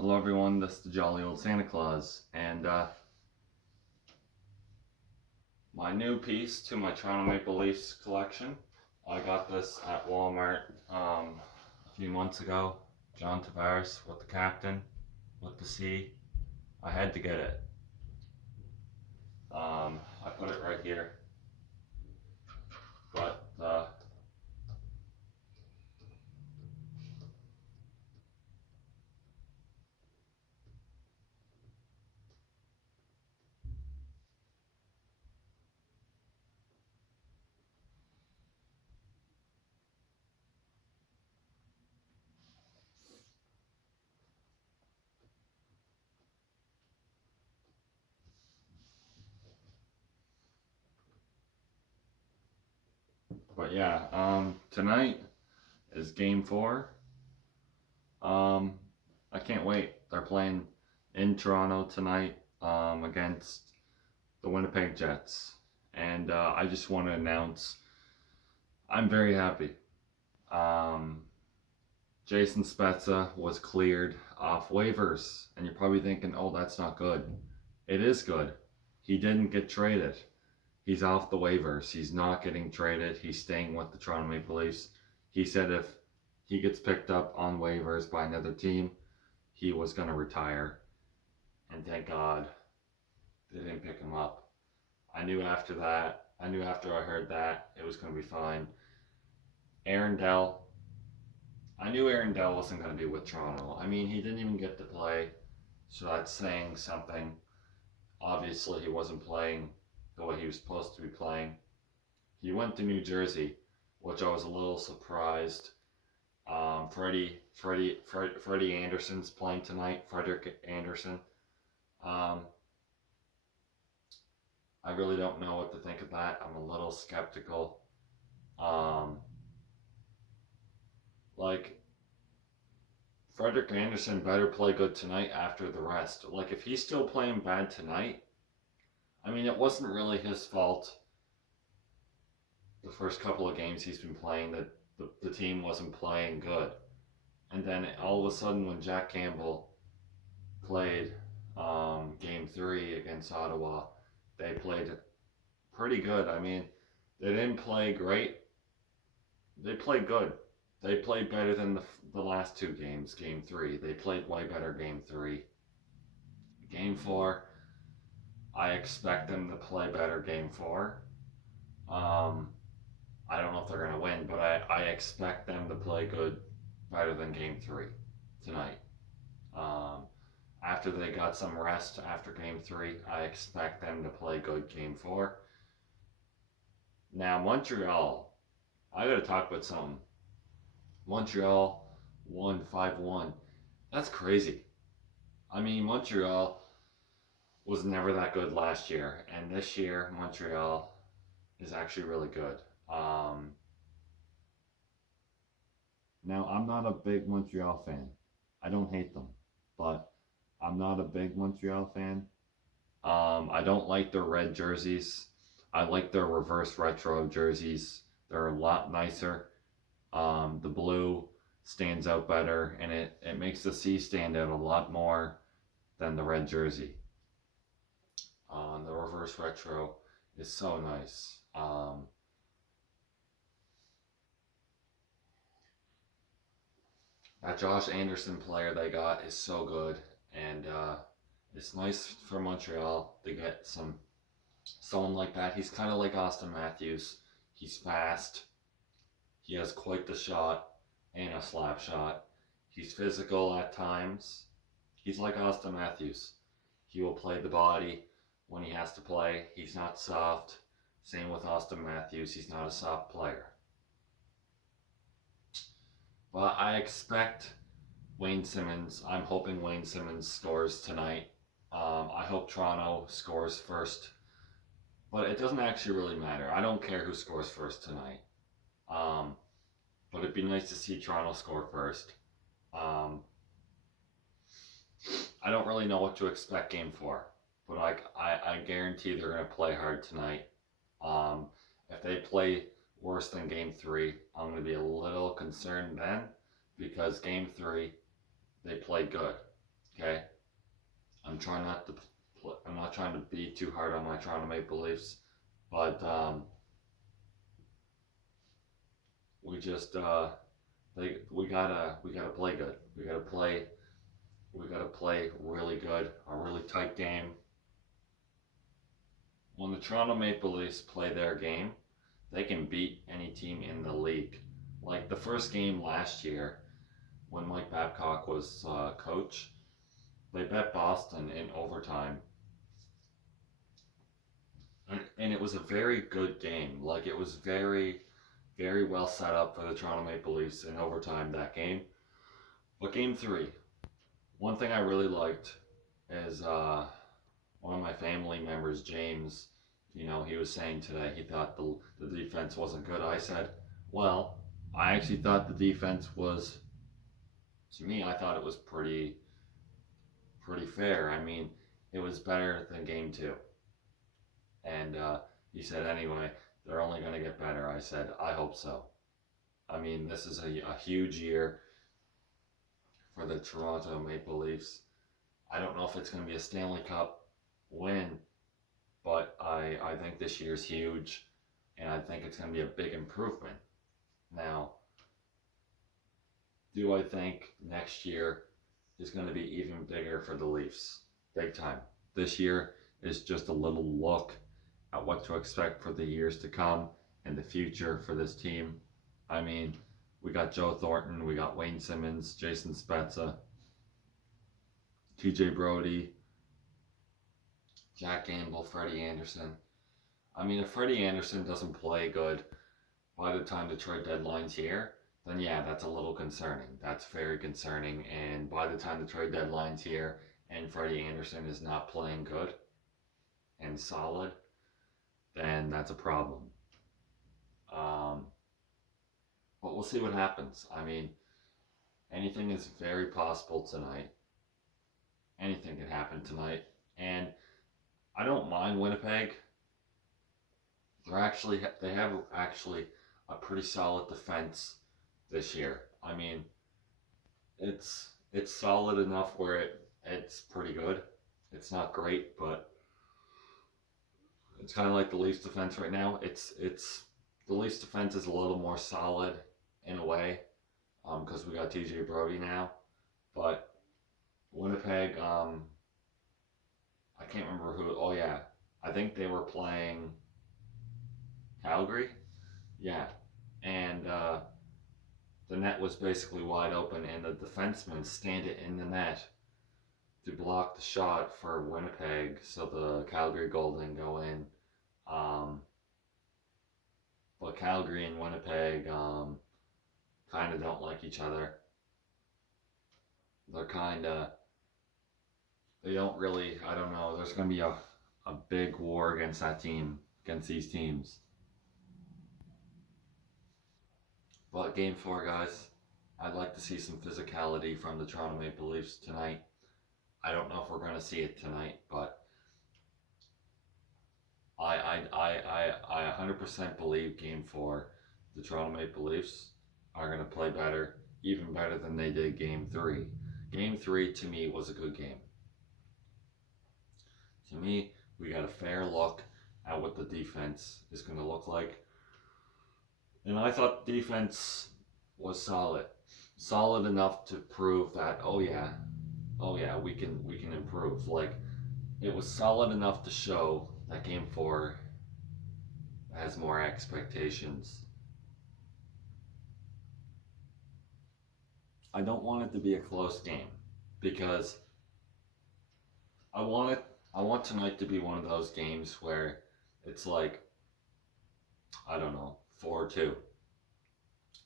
Hello everyone, this is the Jolly Old Santa Claus, and my new piece to my Toronto Maple Leafs collection. I got this at Walmart a few months ago. John Tavares with the captain, with the C. I had to get it. I put it right here, but tonight is Game 4. I can't wait. They're playing in Toronto tonight against the Winnipeg Jets. And I just want to announce I'm very happy. Um, Jason Spezza was cleared off waivers. And you're probably thinking, oh, that's not good. It is good. He didn't get traded. He's off the waivers. He's not getting traded. He's staying with the Toronto Maple Leafs. He said if he gets picked up on waivers by another team, he was going to retire. And thank God they didn't pick him up. I knew after I heard that, it was going to be fine. Aaron Dell. I knew Aaron Dell wasn't going to be with Toronto. I mean, he didn't even get to play, so that's saying something. Obviously, he wasn't playing the way he was supposed to be playing. He went to New Jersey, which I was a little surprised. Freddie Andersen's playing tonight. Frederik Andersen. I really don't know what to think of that. I'm a little skeptical. Frederik Andersen better play good tonight after the rest. Like, if he's still playing bad tonight, I mean, it wasn't really his fault. The first couple of games he's been playing, that the team wasn't playing good. And then all of a sudden, when Jack Campbell played Game 3 against Ottawa, they played pretty good. I mean, they didn't play great. They played good. They played better than the last two games, Game 3. They played way better Game 3. Game 4, I expect them to play better Game 4. I don't know if they're going to win, but I expect them to play good, better than Game 3 tonight. After they got some rest after Game 3, I expect them to play good Game 4. Now, Montreal, I got to talk about something. Montreal won 5-1. That's crazy. I mean, Montreal was never that good last year, and this year Montreal is actually really good. Now, I'm not a big Montreal fan. I don't hate them, but I'm not a big Montreal fan. I don't like their red jerseys. I like their reverse retro jerseys. They're a lot nicer. The blue stands out better, and it makes the C stand out a lot more than the red jersey. The reverse retro is so nice. That Josh Anderson player they got is so good, and it's nice for Montreal to get someone like that. He's kind of like Austin Matthews. He's fast. He has quite the shot and a slap shot. He's physical at times. He's like Austin Matthews. He will play the body when he has to play. He's not soft. Same with Austin Matthews. He's not a soft player. But I expect Wayne Simmonds. I'm hoping Wayne Simmonds scores tonight. I hope Toronto scores first. But it doesn't actually really matter. I don't care who scores first tonight. But it'd be nice to see Toronto score first. I don't really know what to expect Game 4. But I guarantee they're going to play hard tonight. If they play worse than Game 3, I'm going to be a little concerned then, because Game 3, they played good. Okay, I'm trying not to. I'm not trying to be too hard on my Toronto Maple Leafs, but we just we gotta play good. We gotta play really good. A really tight game. When the Toronto Maple Leafs play their game, they can beat any team in the league. Like the first game last year, when Mike Babcock was coach, they bet Boston in overtime, and it was a very good game. Like it was very, very well set up for the Toronto Maple Leafs in overtime that game. But game three, one thing I really liked is one of my family members, James. He was saying today he thought the defense wasn't good. I said, well, I actually thought the defense was. To me, I thought it was pretty fair. I mean, it was better than game two. And he said, anyway, they're only going to get better. I said, I hope so. I mean, this is a huge year for the Toronto Maple Leafs. I don't know if it's going to be a Stanley Cup win, but I think this year's huge, and I think it's going to be a big improvement. Now, do I think next year is going to be even bigger for the Leafs? Big time. This year is just a little look at what to expect for the years to come and the future for this team. I mean, we got Joe Thornton, we got Wayne Simmons, Jason Spezza, TJ Brody, Jack Gamble, Freddie Anderson. I mean, if Freddie Anderson doesn't play good by the time the trade deadline's here, then yeah, that's a little concerning. That's very concerning. And by the time the trade deadline's here and Freddie Anderson is not playing good and solid, then that's a problem. But we'll see what happens. I mean, anything is very possible tonight. Anything can happen tonight. And I don't mind Winnipeg. They have actually a pretty solid defense this year. I mean, it's solid enough where it's pretty good. It's not great, but it's kind of like the Leafs defense right now. It's the Leafs defense is a little more solid in a way, because we got TJ Brody now, but Winnipeg, I can't remember who. Oh yeah, I think they were playing Calgary. Yeah, and the net was basically wide open, and the defenseman stand it in the net to block the shot for Winnipeg, so the Calgary goal didn't go in. But Calgary and Winnipeg kind of don't like each other. They don't really, I don't know, there's going to be a big war against these teams. But game four, guys, I'd like to see some physicality from the Toronto Maple Leafs tonight. I don't know if we're going to see it tonight, but I 100% believe game four, the Toronto Maple Leafs are going to play better, even better than they did game three. Game three, to me, was a good game. To me, we got a fair look at what the defense is going to look like. And I thought the defense was solid. Solid enough to prove that, oh yeah, we can improve. Like, it was solid enough to show that game four has more expectations. I don't want it to be a close game because I want tonight to be one of those games where it's like, I don't know, 4-2.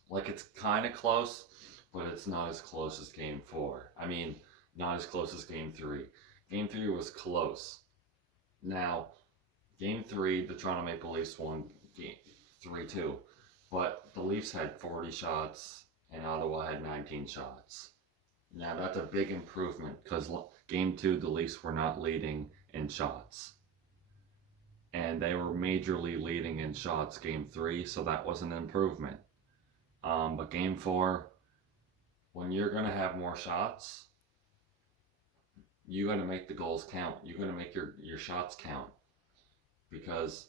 Like, it's kind of close, but it's not as close as game four. I mean, not as close as game three. Game three was close. Now, game three, the Toronto Maple Leafs won 3-2. But the Leafs had 40 shots and Ottawa had 19 shots. Now, that's a big improvement because game two, the Leafs were not leading in shots. And they were majorly leading in shots game three, so that was an improvement. But game four, when you're going to have more shots, you got to make the goals count. You got to make your shots count. Because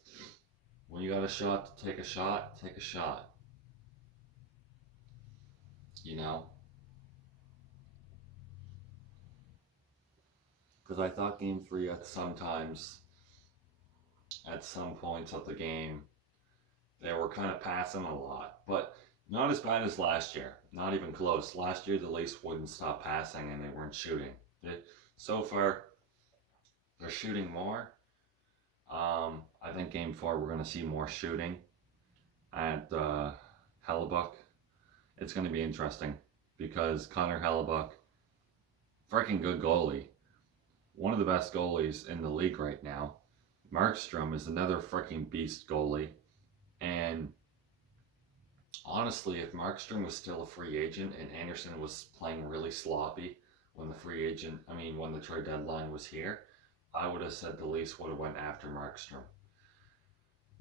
when you got a shot to take a shot, take a shot. You know? Because I thought game three at some points of the game, they were kind of passing a lot. But not as bad as last year. Not even close. Last year, the Leafs wouldn't stop passing and they weren't shooting. So far, they're shooting more. I think game four, we're going to see more shooting at Hellebuyck. It's going to be interesting because Connor Hellebuyck, freaking good goalie. One of the best goalies in the league right now. Markstrom is another freaking beast goalie. And honestly, if Markstrom was still a free agent and Anderson was playing really sloppy when the trade deadline was here, I would have said the Leafs would have went after Markstrom.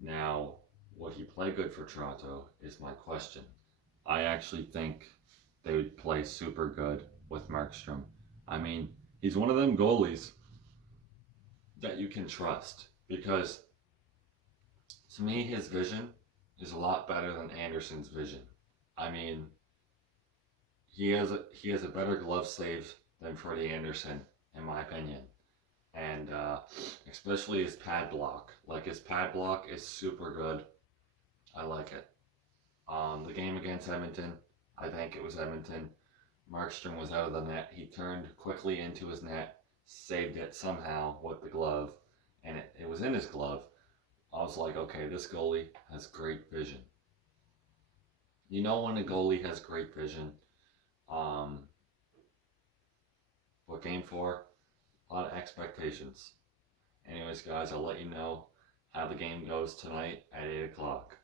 Now, would he play good for Toronto is my question. I actually think they would play super good with Markstrom. I mean, he's one of them goalies that you can trust because to me, his vision is a lot better than Anderson's vision. I mean, he has a better glove save than Freddie Anderson, in my opinion. And especially his pad block. Like, his pad block is super good. I like it. The game against Edmonton, I think it was Edmonton, Markstrom was out of the net. He turned quickly into his net, saved it somehow with the glove, and it was in his glove. I was like, okay, this goalie has great vision. You know when a goalie has great vision. But game four, a lot of expectations. Anyways, guys, I'll let you know how the game goes tonight at 8 o'clock.